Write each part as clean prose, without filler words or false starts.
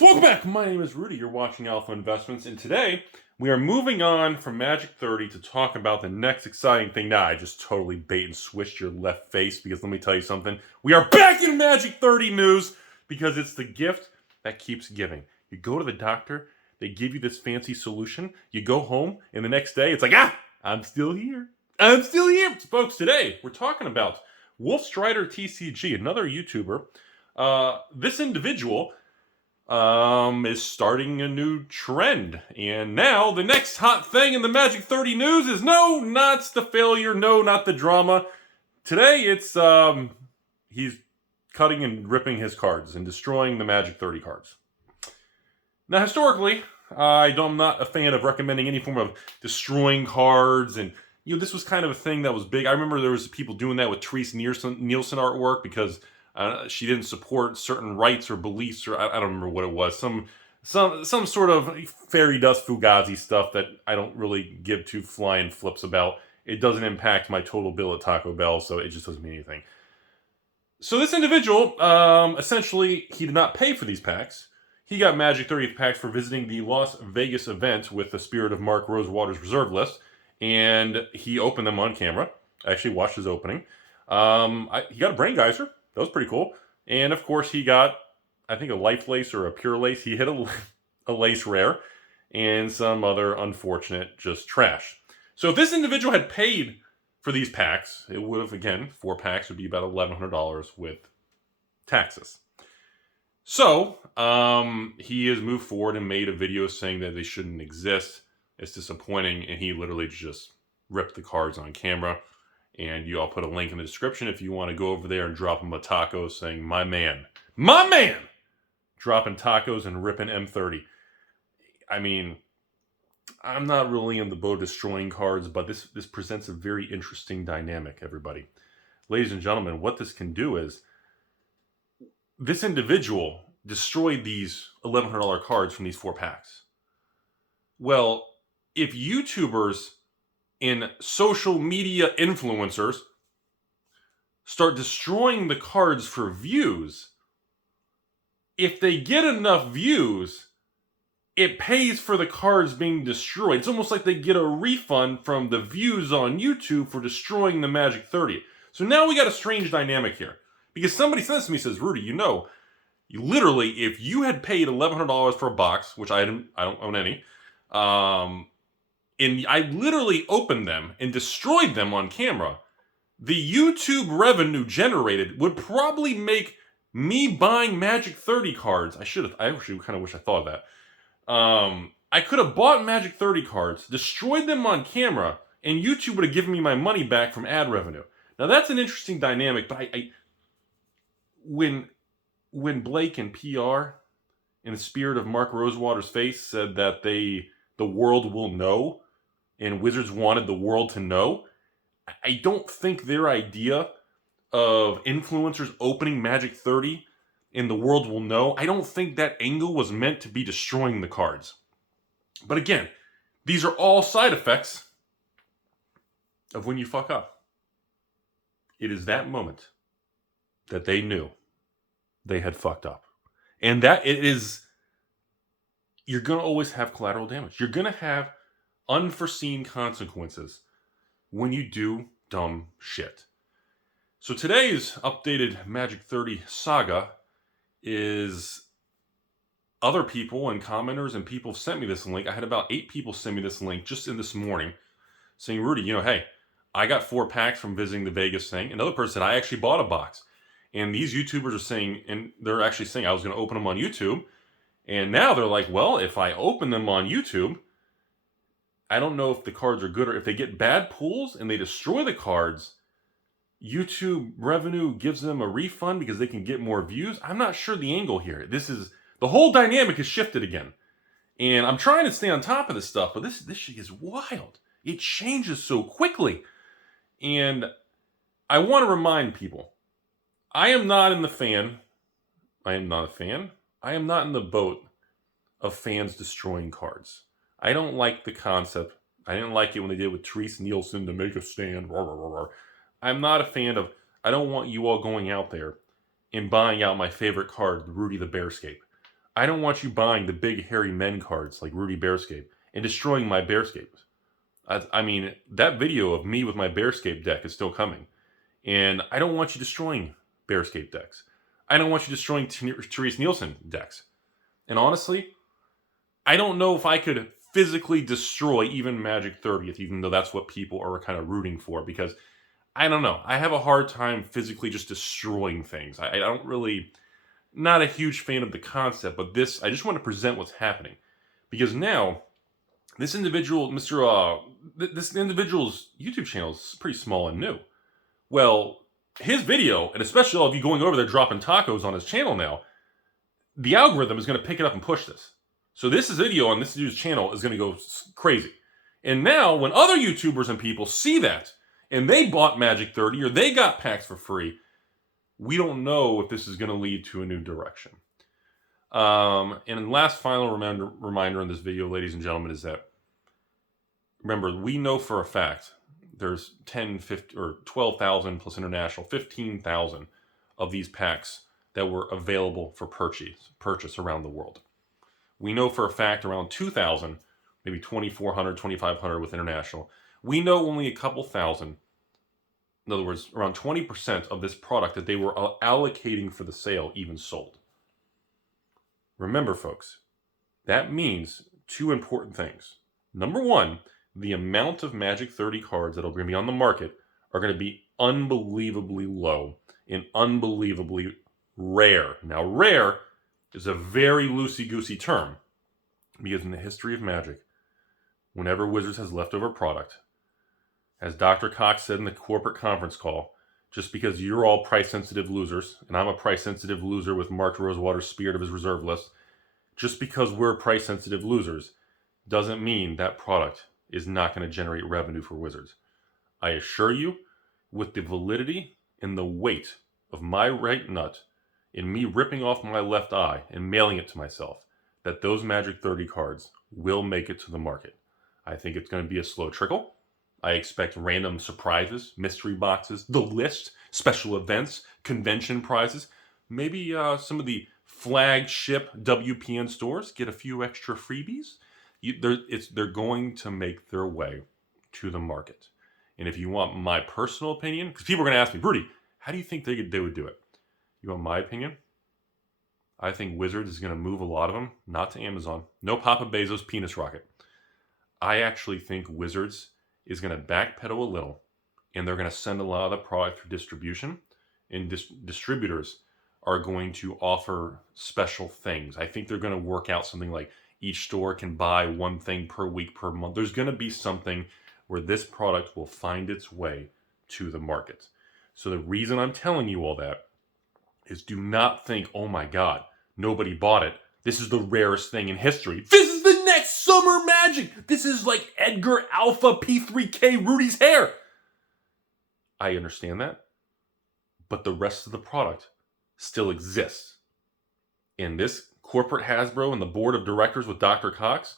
Welcome back. My name is Rudy. You're watching Alpha Investments, and today we are moving on from Magic 30 to talk about the next exciting thing. Now, I just totally bait and switched your left face because let me tell you something. We are back in Magic 30 news because it's the gift that keeps giving. You go to the doctor, they give you this fancy solution, you go home, and the next day it's like, I'm still here. I'm still here. Folks, today we're talking about Wolf Strider TCG, another YouTuber. This individual is starting a new trend. And now the next hot thing in the Magic 30 news is no, not the failure, no, not the drama. Today it's he's cutting and ripping his cards and destroying the Magic 30 cards. Now historically, I'm not a fan of recommending any form of destroying cards, and this was kind of a thing that was big. I remember there was people doing that with Therese Nielsen artwork because she didn't support certain rights or beliefs, or I don't remember what it was. Some sort of fairy dust fugazi stuff that I don't really give two flying flips about. It doesn't impact my total bill at Taco Bell, so it just doesn't mean anything. So this individual, essentially, he did not pay for these packs. He got Magic 30th packs for visiting the Las Vegas event with the Spirit of Mark Rosewater's reserve list, and he opened them on camera. I actually watched his opening. He got a Brain Geyser. That was pretty cool. And of course he got, I think, a Life Lace or a Pure Lace. He hit a Lace Rare and some other unfortunate just trash. So if this individual had paid for these packs, it would have, again, 4 packs would be about $1,100 with taxes. So he has moved forward and made a video saying that they shouldn't exist. It's disappointing, and he literally just ripped the cards on camera. And I'll put a link in the description if you want to go over there and drop him a taco saying, my man, dropping tacos and ripping M30. I mean, I'm not really in the boat of destroying cards, but this presents a very interesting dynamic, everybody. Ladies and gentlemen, what this can do is, this individual destroyed these $1,100 cards from these 4 packs. Well, if YouTubers and social media influencers start destroying the cards for views, if they get enough views, it pays for the cards being destroyed. It's almost like they get a refund from the views on YouTube for destroying the Magic 30. So now we got a strange dynamic here. Because somebody says to me, says, Rudy, you literally, if you had paid $1,100 for a box, which I don't own any, and I literally opened them and destroyed them on camera, the YouTube revenue generated would probably make me buying Magic 30 cards. I actually kind of wish I thought of that. I could have bought Magic 30 cards, destroyed them on camera, and YouTube would have given me my money back from ad revenue. Now that's an interesting dynamic, but when Blake and PR, in the spirit of Mark Rosewater's face, said that the world will know, and Wizards wanted the world to know, I don't think their idea of influencers opening Magic 30 and the world will know, I don't think that angle was meant to be destroying the cards. But again, these are all side effects of when you fuck up. It is that moment that they knew they had fucked up. And that it is, you're going to always have collateral damage. You're going to have unforeseen consequences when you do dumb shit. So today's updated Magic 30 saga is other people and commenters and people sent me this link. I had about 8 people send me this link just in this morning saying, Rudy, hey, I got 4 packs from visiting the Vegas thing. Another person said, I actually bought a box. And these YouTubers are saying, and they're actually saying I was going to open them on YouTube. And now they're like, well, if I open them on YouTube, I don't know if the cards are good, or if they get bad pulls and they destroy the cards, YouTube revenue gives them a refund because they can get more views. I'm not sure the angle here. The whole dynamic has shifted again. And I'm trying to stay on top of this stuff, but this shit is wild. It changes so quickly. And I want to remind people, I am not in the boat of fans destroying cards. I don't like the concept. I didn't like it when they did it with Therese Nielsen to make a stand. I'm not a fan of, I don't want you all going out there and buying out my favorite card, Rudy the Bearscape. I don't want you buying the big hairy men cards like Rudy Bearscape and destroying my Bearscapes. I mean, that video of me with my Bearscape deck is still coming. And I don't want you destroying Bearscape decks. I don't want you destroying Therese Nielsen decks. And honestly, I don't know if I could physically destroy even Magic 30th, even though that's what people are kind of rooting for, because I don't know. I have a hard time physically just destroying things. I don't really, not a huge fan of the concept, but this, I just want to present what's happening. Because now, this individual, this individual's YouTube channel is pretty small and new. Well, his video, and especially all of you going over there dropping tacos on his channel now, the algorithm is going to pick it up and push this. So this video on this dude's channel is going to go crazy. And now, when other YouTubers and people see that, and they bought Magic 30 or they got packs for free, we don't know if this is going to lead to a new direction. And last final reminder in this video, ladies and gentlemen, is that, remember, we know for a fact there's 10, 50, or 12,000 plus international, 15,000 of these packs that were available for purchase around the world. We know for a fact around 2,000, maybe 2,400, 2,500 with international. We know only a couple thousand, in other words, around 20% of this product that they were allocating for the sale even sold. Remember, folks, that means two important things. Number one, the amount of Magic 30 cards that are going to be on the market are going to be unbelievably low and unbelievably rare. Now, rare is a very loosey-goosey term, because in the history of Magic, whenever Wizards has leftover product, as Dr. Cox said in the corporate conference call, just because you're all price-sensitive losers, and I'm a price-sensitive loser with Mark Rosewater's spirit of his reserve list, just because we're price-sensitive losers doesn't mean that product is not going to generate revenue for Wizards. I assure you, with the validity and the weight of my right nut in me ripping off my left eye and mailing it to myself, that those Magic 30 cards will make it to the market. I think it's going to be a slow trickle. I expect random surprises, mystery boxes, the list, special events, convention prizes. Maybe some of the flagship WPN stores get a few extra freebies. They're going to make their way to the market. And if you want my personal opinion, because people are going to ask me, Rudy, how do you think they would do it? You want my opinion? I think Wizards is going to move a lot of them, not to Amazon. No Papa Bezos penis rocket. I actually think Wizards is going to backpedal a little, and they're going to send a lot of the product through distribution, and distributors are going to offer special things. I think they're going to work out something like each store can buy one thing per week, per month. There's going to be something where this product will find its way to the market. So the reason I'm telling you all that is, do not think, oh my God, nobody bought it. This is the rarest thing in history. This is the next summer Magic. This is like Edgar Alpha P3K Rudy's hair. I understand that. But the rest of the product still exists. And this corporate Hasbro and the board of directors with Dr. Cox,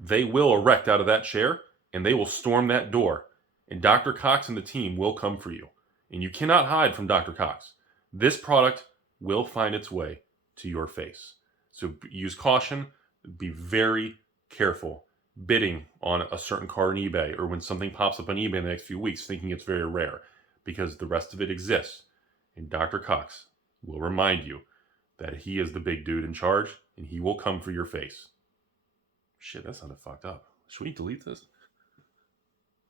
they will erect out of that chair and they will storm that door. And Dr. Cox and the team will come for you. And you cannot hide from Dr. Cox. This product will find its way to your face. So use caution. Be very careful bidding on a certain card on eBay, or when something pops up on eBay in the next few weeks thinking it's very rare, because the rest of it exists. And Dr. Cox will remind you that he is the big dude in charge, and he will come for your face. Shit, that sounded fucked up. Should we delete this?